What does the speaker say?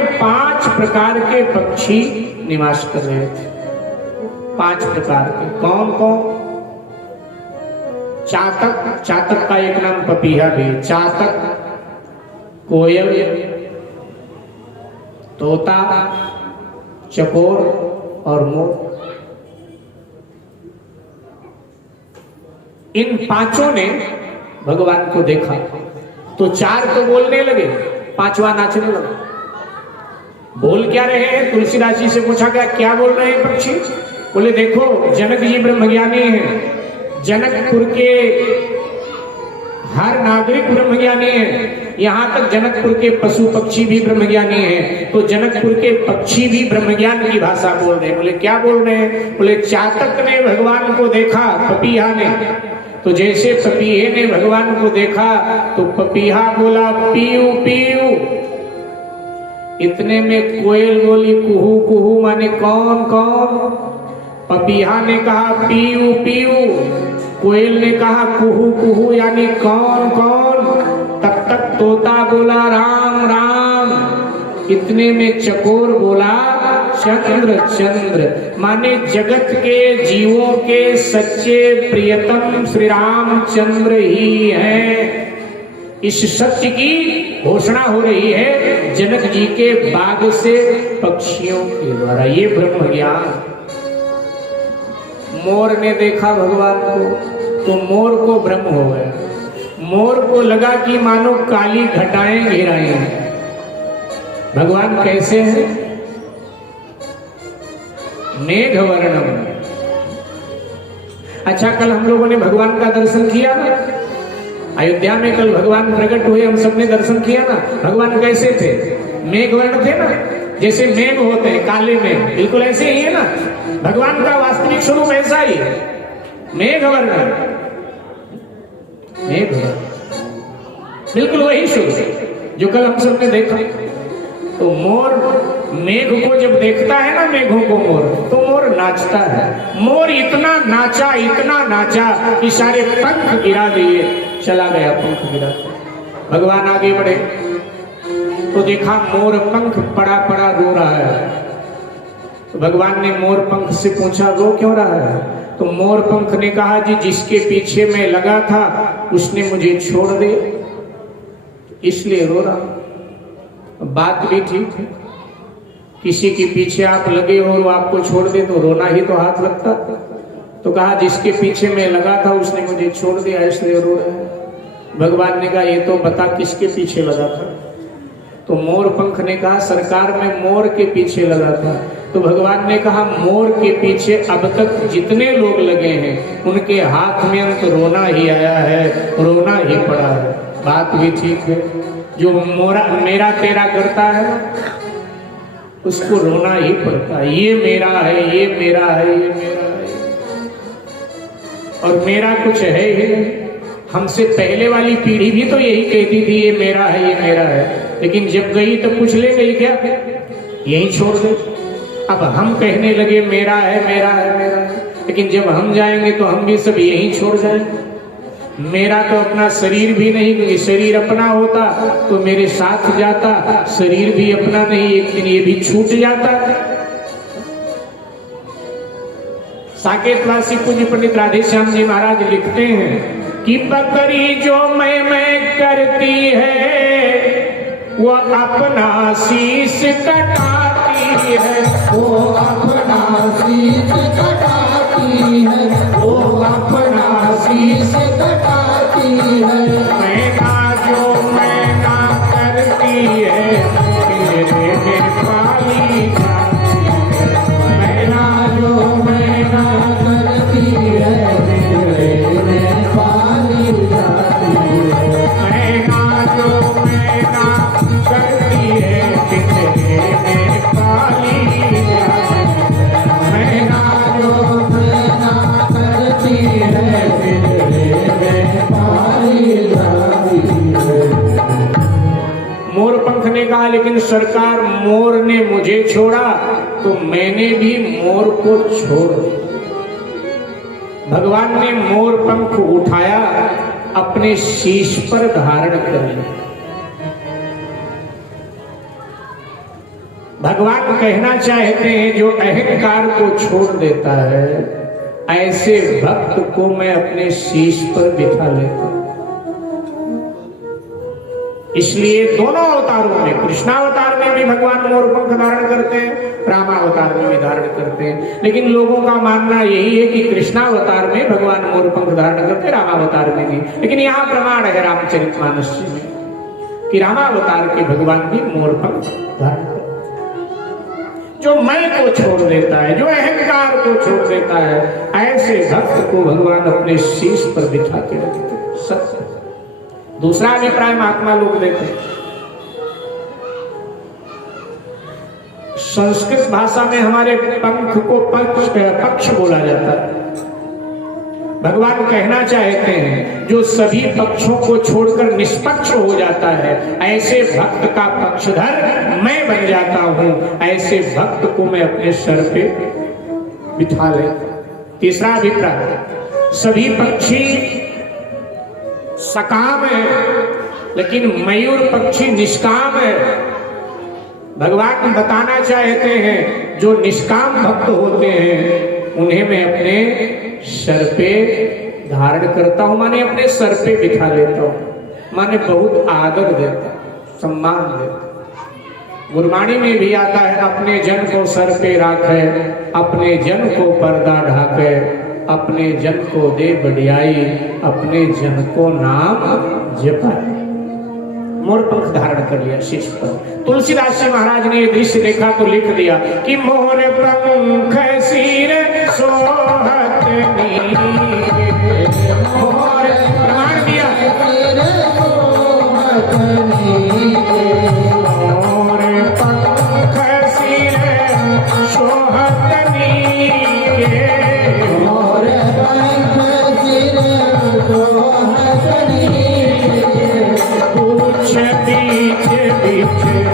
में 5 प्रकार के पक्षी निवास कर रहे थे। 5 प्रकार के। कौन कौन? चातक, चातक का एक नाम पपीहा भी। चातक, कोयल, तोता, चकोर और मोर। इन 5 ने भगवान को देखा तो 4 तो बोलने लगे, 5वां नाचने लगा। बोल क्या रहे हैं? तुलसीदास जी से पूछा गया क्या बोल रहे हैं पक्षी? बोले देखो जनक जी ब्रह्मज्ञानी हैं, जनकपुर के हर नागरिक ब्रह्मज्ञानी है, यहाँ तक जनकपुर के पशु पक्षी भी ब्रह्मज्ञानी हैं, तो जनकपुर के पक्षी भी ब्रह्मज्ञान की भाषा बोल रहे हैं। बोले क्या बोल रहे हैं? बोले चातक ने भगवान को देखा, पपीहा ने, तो जैसे पपीहे ने भगवान को देखा तो पपीहा बोला पीऊ पीऊ। इतने में कोयल बोली कुहू कुहू, माने कौन कौन? पपीहा ने कहा पीऊ पीऊ, कोयल ने कहा कुहू कुहू यानी कौन कौन। तब तक तोता बोला राम राम। इतने में चकोर बोला चंद्र चंद्र, माने जगत के जीवों के सच्चे प्रियतम श्री रामचंद्र ही हैं। इस सत्य की घोषणा हो रही है जनक जी के बाग से पक्षियों के द्वारा। ये ब्रह्म ज्ञान। मोर ने देखा भगवान को तो मोर को भ्रम हो गया। मोर को लगा कि मानो काली घटाएं घेराए हैं। भगवान कैसे हैं? मेघ वर्णम। अच्छा, कल हम लोगों ने भगवान का दर्शन किया ना, अयोध्या में कल भगवान प्रकट हुए, हम सबने दर्शन किया ना। भगवान कैसे थे? मेघ वर्ण थे ना, जैसे मेघ होते हैं काले मेघ, बिल्कुल ऐसे ही है ना। भगवान का वास्तविक स्वरूप ऐसा ही है, मेघ वर्ण। मेघ वर्ण बिल्कुल वही स्वरूप जो कल हम सबने देखा। तो मोर मेघ को जब देखता है ना, मेघों को मोर, तो मोर नाचता है। मोर इतना नाचा कि सारे पंख गिरा दिए, चला गया पंख गिरा। भगवान आगे बढ़े तो देखा मोर पंख पड़ा पड़ा रो रहा है। तो भगवान ने मोर पंख से पूछा रो क्यों रहा है? तो मोर पंख ने कहा जी जिसके पीछे मैं लगा था उसने मुझे छोड़ दे, इसलिए रो रहा। बात भी ठीक है, किसी के पीछे आप लगे हो और आपको छोड़ दे तो रोना ही तो हाथ लगता। तो कहा जिसके पीछे मैं लगा था उसने मुझे छोड़ दिया इसलिए रो रहा है। भगवान ने कहा ये तो बता किसके पीछे लगा था? तो मोर पंख ने कहा सरकार में मोर के पीछे लगा था। तो भगवान ने कहा मोर के पीछे अब तक जितने लोग लगे हैं उनके हाथ में अंत रोना ही आया है, रोना ही पड़ा है। बात भी ठीक है, जो मोरा मेरा तेरा करता है उसको रोना ही पड़ता है। ये मेरा है, ये मेरा है, ये मेरा है, और मेरा कुछ है ही नहीं। हमसे पहले वाली पीढ़ी भी तो यही कहती थी ये मेरा है, ये मेरा है, लेकिन जब गई तो कुछ ले गई क्या? यही छोड़ दे। अब हम कहने लगे मेरा है, मेरा है, मेरा है, लेकिन जब हम जाएंगे तो हम भी सब यही छोड़ जाएंगे। मेरा तो अपना शरीर भी नहीं, क्योंकि शरीर अपना होता तो मेरे साथ जाता, शरीर भी अपना नहीं, एक दिन ये भी छूट जाता। साकेतवासी पूज्य पंडित राधेश्याम जी महाराज लिखते हैं कि बकरी जो मैं करती है वो अपना शीश कटाती है, वो अपना शीश कटाती है, वो अपना शीश कटाती है। मैना जो मैना करती है तेरे में पाली जाती है, मैना जो मैना करती है तेरे में पाली जाती है, मैना जो मैना करती है तेरे में पाली जाती है, मैना जो मैना करती है मोर पंख ने कहा लेकिन सरकार मोर ने मुझे छोड़ा तो मैंने भी मोर को छोड़ दिया। भगवान ने मोर पंख उठाया, अपने शीश पर धारण कर लिया। भगवान कहना चाहते हैं जो अहंकार को छोड़ देता है ऐसे भक्त को मैं अपने शीश पर बिठा लेता हूं। इसलिए दोनों अवतारों में, कृष्णावतार में भी भगवान मोर पंख धारण करते हैं, रामावतार में भी धारण करते हैं, लेकिन लोगों का मानना यही है कि कृष्णावतार में भगवान मोर पंख धारण करते हैं, रामावतार में नहीं। लेकिन यहाँ प्रमाण है रामचरितमानस में कि रामावतार के भगवान भी मोर पंख धारण करते। जो मैं को छोड़ देता है, जो अहंकार को छोड़ देता है, ऐसे भक्त को भगवान अपने शीश पर बिठा के रखते हैं। सत्य। दूसरा अभिप्राय महात्मा लोग देते हैं, संस्कृत भाषा में हमारे पंख को पक्ष बोला जाता है। भगवान कहना चाहते हैं जो सभी पक्षों को छोड़कर निष्पक्ष हो जाता है, ऐसे भक्त का पक्षधर मैं बन जाता हूं, ऐसे भक्त को मैं अपने सर पे बिठा लेता। तीसरा अभिप्राय, सभी पक्षी सकाम है लेकिन मयूर पक्षी निष्काम है। भगवान बताना चाहते हैं जो निष्काम भक्त होते हैं उन्हें मैं अपने सर पे धारण करता हूं, माने अपने सर पे बिठा लेता हूं, माने बहुत आदर देता, सम्मान देता। गुरबाणी में भी आता है अपने जन को सर पे राखे, अपने जन को पर्दा ढाके, अपने जन को दे बढ़ियाई, अपने जन को नाम जपाए। मोर पंख धारण कर लिया शीश पर। तुलसीदास जी महाराज ने ये दृश्य देखा तो लिख दिया कि मोर पंख सिर सोहत मोर प्रमाण दिया मोर पंख सिर सोहत पूछ बीच बीच